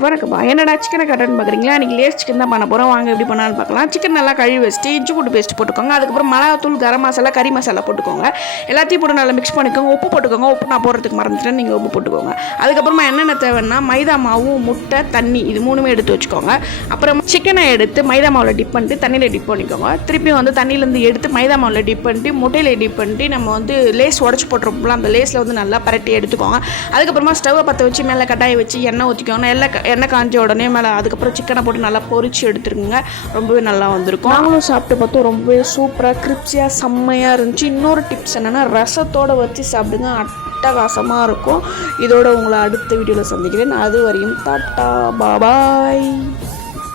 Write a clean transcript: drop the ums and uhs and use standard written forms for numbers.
வணக்கம்ப்பா. என்னடா சிக்கனை கட்டன்னு பார்க்குறீங்களா? இன்றைக்கி லேஸ் சிக்கன் தான் பண்ண போகிறோம். வாங்க எப்படி பண்ணான்னு பார்க்கலாம். சிக்கன் நல்லா கழுவி வச்சுட்டு இஞ்சி பூண்டு பேஸ்ட் போட்டுக்கோங்க. அதுக்கப்புறம் மிளகாத்தூள், கரம் மசாலா, கறி மசாலா போட்டுக்கோங்க. எல்லாத்தையும் போட்டு நல்லா மிக்ஸ் பண்ணிக்கோங்க. உப்பு போட்டுக்கோங்க. உப்பு நான் போடுறதுக்கு மறந்துட்டேன், நீங்கள் உப்பு போட்டுக்கோங்க. அதுக்கப்புறமா என்னென்ன தேவைன்னா மைதா மாவு, முட்டை, தண்ணி இது மூணுமே எடுத்து வச்சுக்கோங்க. அப்புறம் சிக்கனை எடுத்து மைதா மாவில் டிப் பண்ணிட்டு தண்ணியில் டிப் பண்ணிக்கோங்க. திருப்பியும் வந்து தண்ணியிலேருந்து எடுத்து மைதா மாவில் டிப் பண்ணிட்டு முட்டையில் டிப் பண்ணிட்டு நம்ம வந்து லேஸ் உடச்சி போட்டுருப்போம்ல, அந்த லேஸில் வந்து நல்லா பரட்டி எடுத்துக்கோங்க. அதுக்கப்புறமா ஸ்டவ்வை பற்ற வச்சு மேலே கட்டாயை வச்சு எண்ணெய் ஊற்றிக்கோங்க. எண்ணெய் காஞ்ச உடனே மேலே அதுக்கப்புறம் சிக்கனை போட்டு நல்லா பொரிச்சு எடுத்துருங்க. ரொம்பவே நல்லா வந்திருக்கும். நாங்களும் சாப்பிட்டு பார்த்தோம். ரொம்பவே சூப்பராக கிரிப்ஸியாக செம்மையாக இருந்துச்சு. இன்னொரு டிப்ஸ் என்னென்னா ரசத்தோடு வச்சு சாப்பிடுங்க, அட்டகாசமாக இருக்கும். இதோட உங்களை அடுத்த வீடியோவில் சந்திக்கிறேன். அது வரையும் டாட்டா பாபாய்.